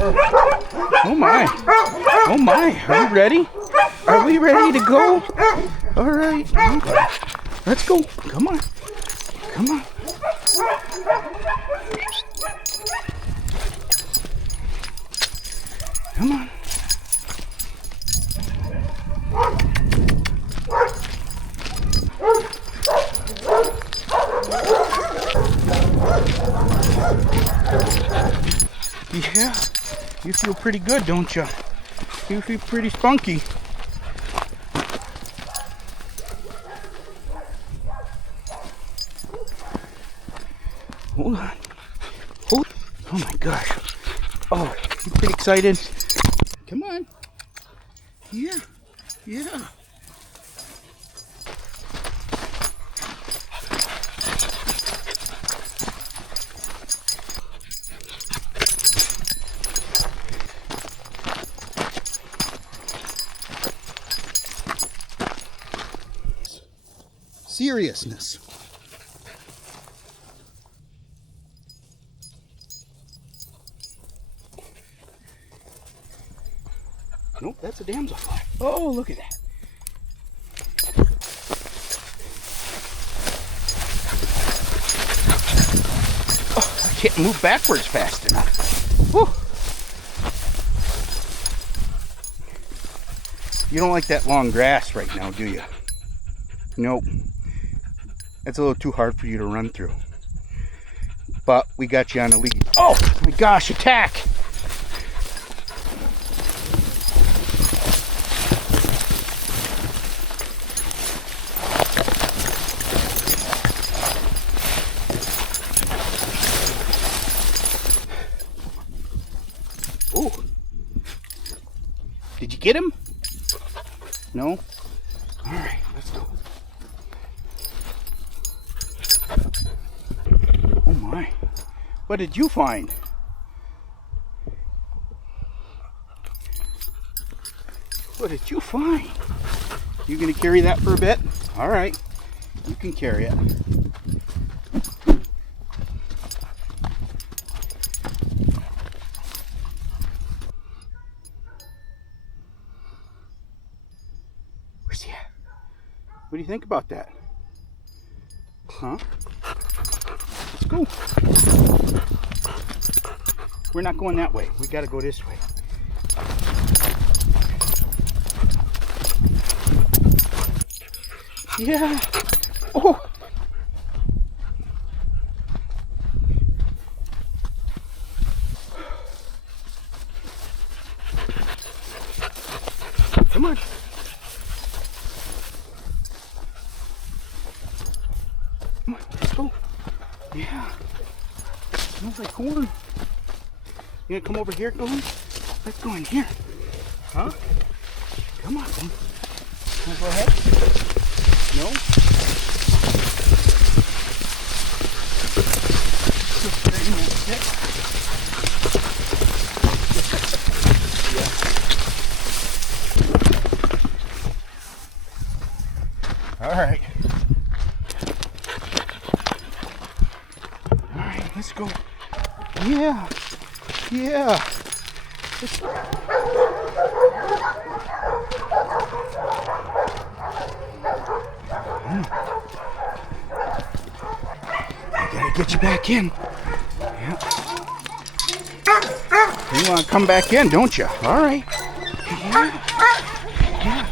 Oh my. Oh my. Are we ready? Are we ready to go? All right. Let's go. Come on. Come on. Come on. Yeah, you feel pretty good, don't you? You feel pretty spunky. Hold on. Oh my gosh. Oh, you pretty excited? Come on. Yeah. Yeah. Seriousness. Nope, that's a damselfly. Oh, look at that. Oh, I can't move backwards fast enough. Whew. You don't like that long grass right now, do you? Nope. That's a little too hard for you to run through. But we got you on a lead. Oh my gosh, attack! Oh. Did you get him? No? All right, let's go. Oh my. What did you find? What did you find? You gonna carry that for a bit? All right, you can carry it. Where's he at? What do you think about that? Huh? Let's go. We're not going that way. We got to go this way. Yeah. Oh. Come on. Come on, let's go. Yeah. Smells like corn. You gonna come over here, Colin? Let's go in here. Huh? Come on, Colin. Wanna go ahead? No? All right. All right, let's go. Yeah. Yeah. I gotta get you back in. Yeah. You want to come back in, don't you? All right. Yeah. Yeah.